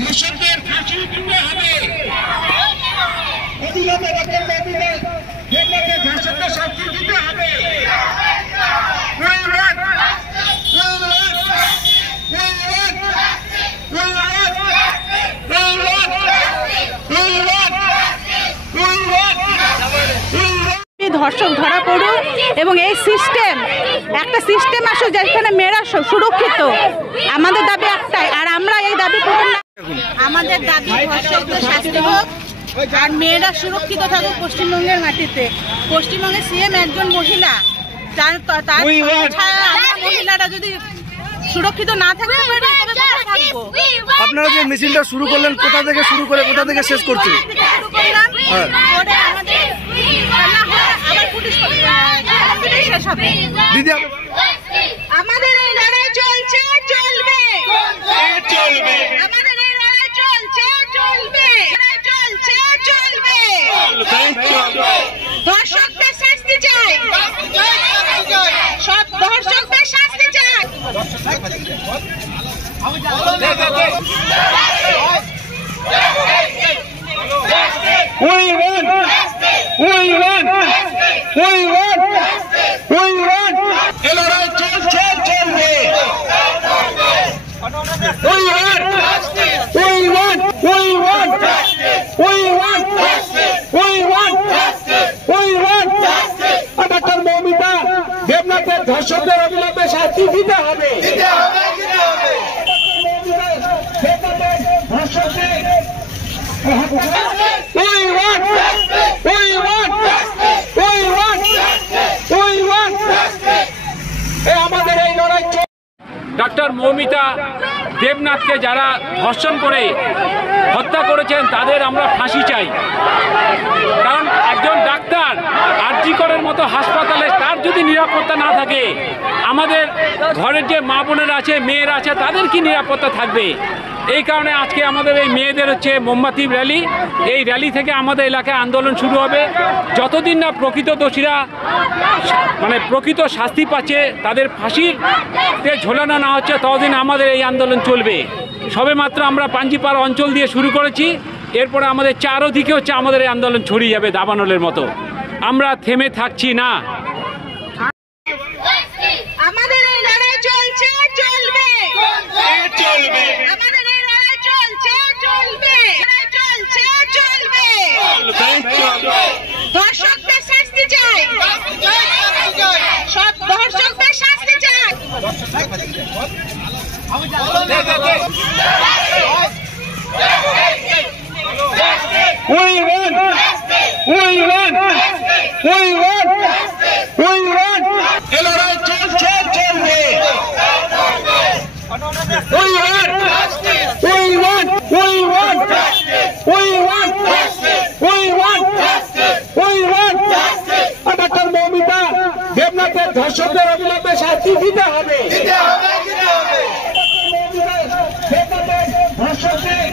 ধর্ষকদের ফাঁসি দিতে হবে। অবিলম্বে ডক্টর মওমিতা দেবনাথকে ধর্ষকদের শাস্তি দিতে হবে। ধর্ষক ধরা পড়ুক এবং এই সিস্টেম একটা সিস্টেম আসুক যেখানে মেয়েরা সুরক্ষিত। আমাদের দাবি একটাই, আর আমরা এই দাবি পূরণ আমাদের দাবি ধর্ষকদের শাস্তি হোক আর মেয়েরা সুরক্ষিত থাকুক পশ্চিমবঙ্গের মাটিতে। পশ্চিমবঙ্গের সিএম একজন মহিলা, তার মহিলারা যদি সুরক্ষিত না থাকতে পারে তবে থাকবো। আপনারা যে মিছিলটা শুরু করলেন কোথা থেকে শুরু করে কোথা থেকে শেষ করছেন? দিদি আমাদের এই লড়াই চলছে, চলবে, চলবে। আমাদের এই লড়াই চলছে, চলবে, চলছে, চলবে। ধর্ষকদের শাস্তি চাই, সব ধর্ষকদের শাস্তি চাই। We won! We won! We won! We won! এই লড়াই চলছে, চলবে। We won! We won! We won! We won! We won! We won! Doctor Moumita দেবনাথের ধর্ষকদের অবিলম্বে শাস্তি দিতে হবে। ডক্টর মওমিতা দেবনাথকে যারা ধর্ষণ করে হত্যা করেছেন তাদের আমরা ফাঁসি চাই। কারণ একজন ডাক্তার আরজি করের মতো হাসপাতালে তার যদি নিরাপত্তা না থাকে, আমাদের ঘরের যে মা বোনেরা আছে, মেয়েরা আছে, তাদের কি নিরাপত্তা থাকবে? এই কারণে আজকে আমাদের এই মেয়েদের হচ্ছে মোমবাতি র্যালি। এই র্যালি থেকে আমাদের এলাকায় আন্দোলন শুরু হবে। যতদিন না প্রকৃত দোষীরা প্রকৃত শাস্তি পাচ্ছে, তাদের ফাঁসিতে ঝোলানো না হচ্ছে, ততদিন আমাদের এই আন্দোলন চলবে। সবেমাত্র আমরা পাঞ্জিপাড়া অঞ্চল দিয়ে শুরু করেছি, এরপরে আমাদের চারদিকে হচ্ছে আমাদের এই আন্দোলন ছড়িয়ে যাবে দাবানলের মতো। আমরা থেমে থাকছি না। আমাদের এই লড়াই চলছে, চলবে, চলবে। আমাদের এই লড়াই চলছে, চলবে, চলছে, চলবে। ধর্ষকদের শাস্তি চাই, সব ধর্ষকদের শাস্তি চাই। We won! We won! We won! We won! এই লড়াই চলছে, চলবে। We won! We won! We won! We won! We won! We won! Doctor Moumita দেবনাথের ধর্ষকদের অবিলম্বে শাস্তি দিতে হবে। ধর্ষকদের